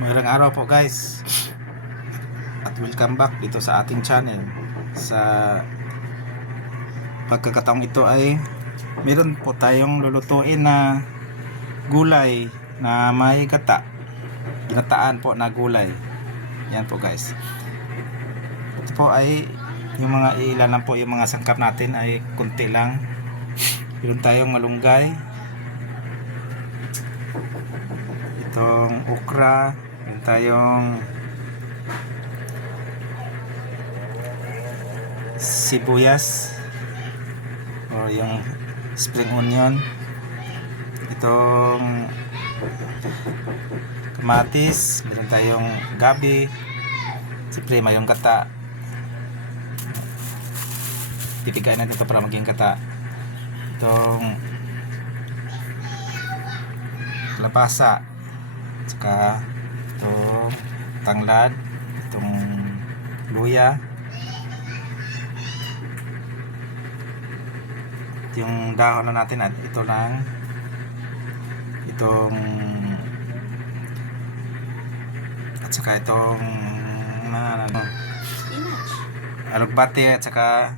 Mayroong araw po guys, at welcome back dito sa ating channel. Sa pagkakataong ito ay meron po tayong lulutuin na gulay na may gata, ginataan po na gulay. Yan po guys. Ito po ay yung mga ilan lang po, yung mga sangkap natin ay kunti lang. Meron tayong malunggay, itong okra, meron tayong sibuyas o yung spring onion, itong kamatis, meron tayong gabi, siyempre mayong kata, pipigain natin ito para maging kata, itong kalabasa, saka itong tanglad, itong luya, yung dahon na natin at ito lang itong at saka itong alugbate at saka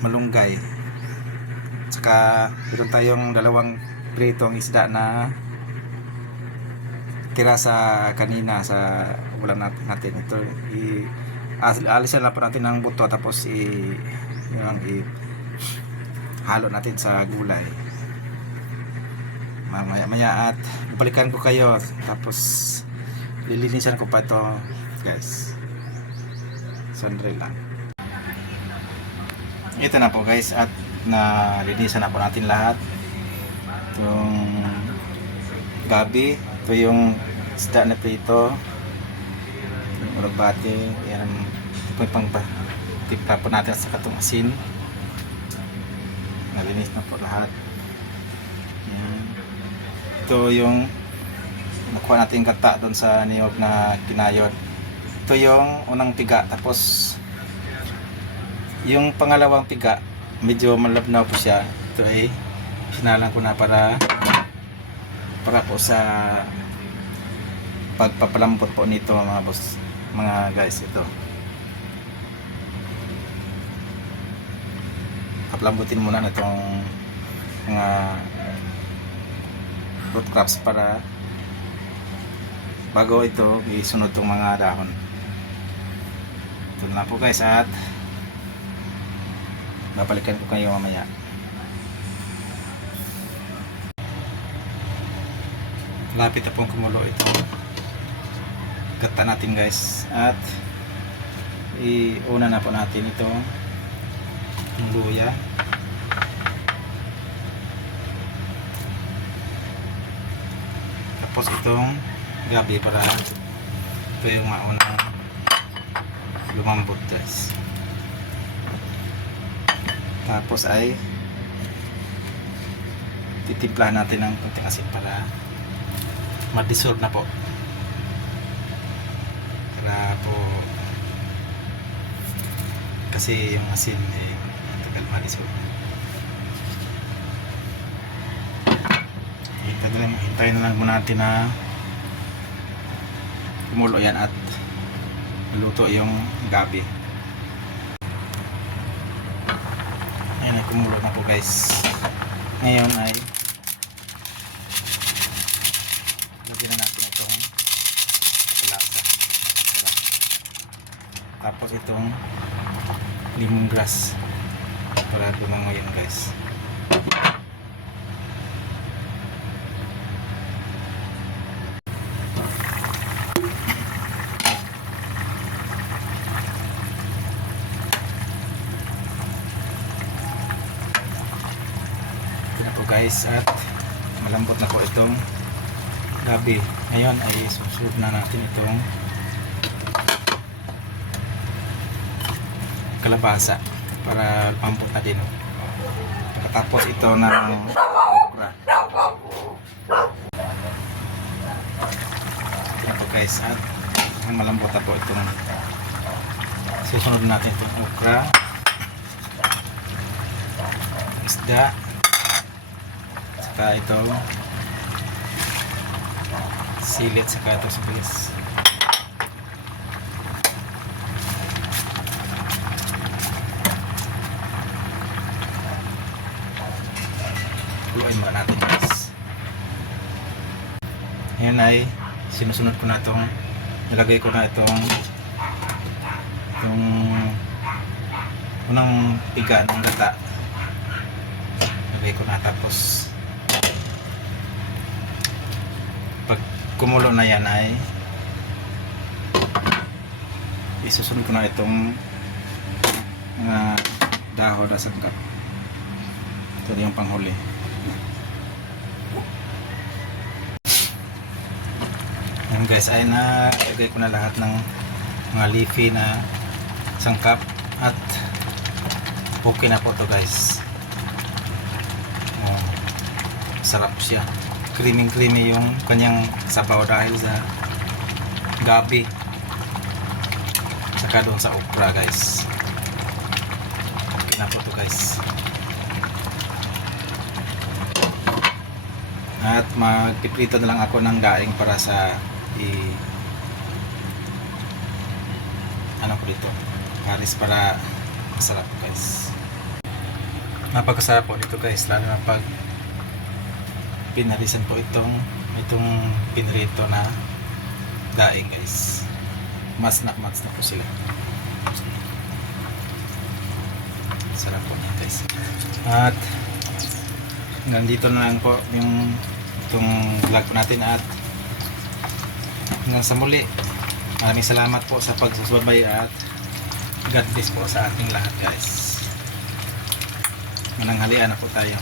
malunggay, at saka meron tayong dalawang pritong isda na tira sa kanina sa ulam natin. Ito alisan lang po natin ng buto, tapos halo natin sa gulay maya at balikan ko kayo, tapos lilinisan ko pa ito guys. Sandali lang. Ito na po guys, at nalinisan na po natin lahat. Itong gabi, ito yung isda na ito, uragbate, yan ito yung timpla po natin sa katong asin. Nalinis na po lahat. Yan. Ito yung nakuha natin kata doon sa niyog na kinayod. Ito yung unang tiga, tapos yung pangalawang tiga medyo malabnaw po siya. Ito ay sinalang ko na para po sa pagpapalambot po nito mga boss, mga guys. Ito papalambutin muna na itong mga root crops para bago ito isunod itong mga dahon. Ito na po guys, at babalikan ko kayo mamaya. Lapit na pong kumulo ito gata natin guys, at iuna na po natin ito yung luya, tapos itong gabi para ito yung maunang lumambot guys. Tapos ay titimplahan natin ng konting asin para ma-dissolve na po, para po kasi yung asin eh tagal ma-dissolve. Hintayin na lang muna natin na kumulo yan at luto yung gabi. Ayan, ay kumulo na po guys. Ngayon ay lagyan na natin itong lasa, tapos itong lemongrass para lumangoy yan guys. Ito na po guys, at malambot na po itong gabi. Ngayon ay susunod na natin itong kalabasa para pambot na din. Pagkatapos ito ng okra. Ito na po guys, at malambot na po itong susunod natin itong okra, isda, saka ito sili at saka ito sibuyas. Haluin muna natin guys. Ayan ay sinusunod ko na itong, nilagay ko na itong unang piga ng gata. Nilagay ko na, tapos pag kumulo na yan ay isusunod ko na itong mga dahon na sangkap. Ito yung panghuli. Yan guys, ay nalagay ko na lahat ng mga leafy na sangkap at okay na po to guys. Sarap siya, creamy yung kanyang sabaw dahil sa gabi saka doon sa okra guys. Okay na po to guys. At magpiprito na lang ako ng daing para sa ano ko dito, paris, para masarap guys. Napakasarap po nito guys, lalo na pag pinarisan po itong pinrito na daing guys. Mas na po sila. Sarap po niya guys. At nandito na lang po yung itong vlog po natin, at hanggang sa muli. Maraming salamat po sa pagsusubaybay at God bless po sa ating lahat guys. Mananghalian na po tayo.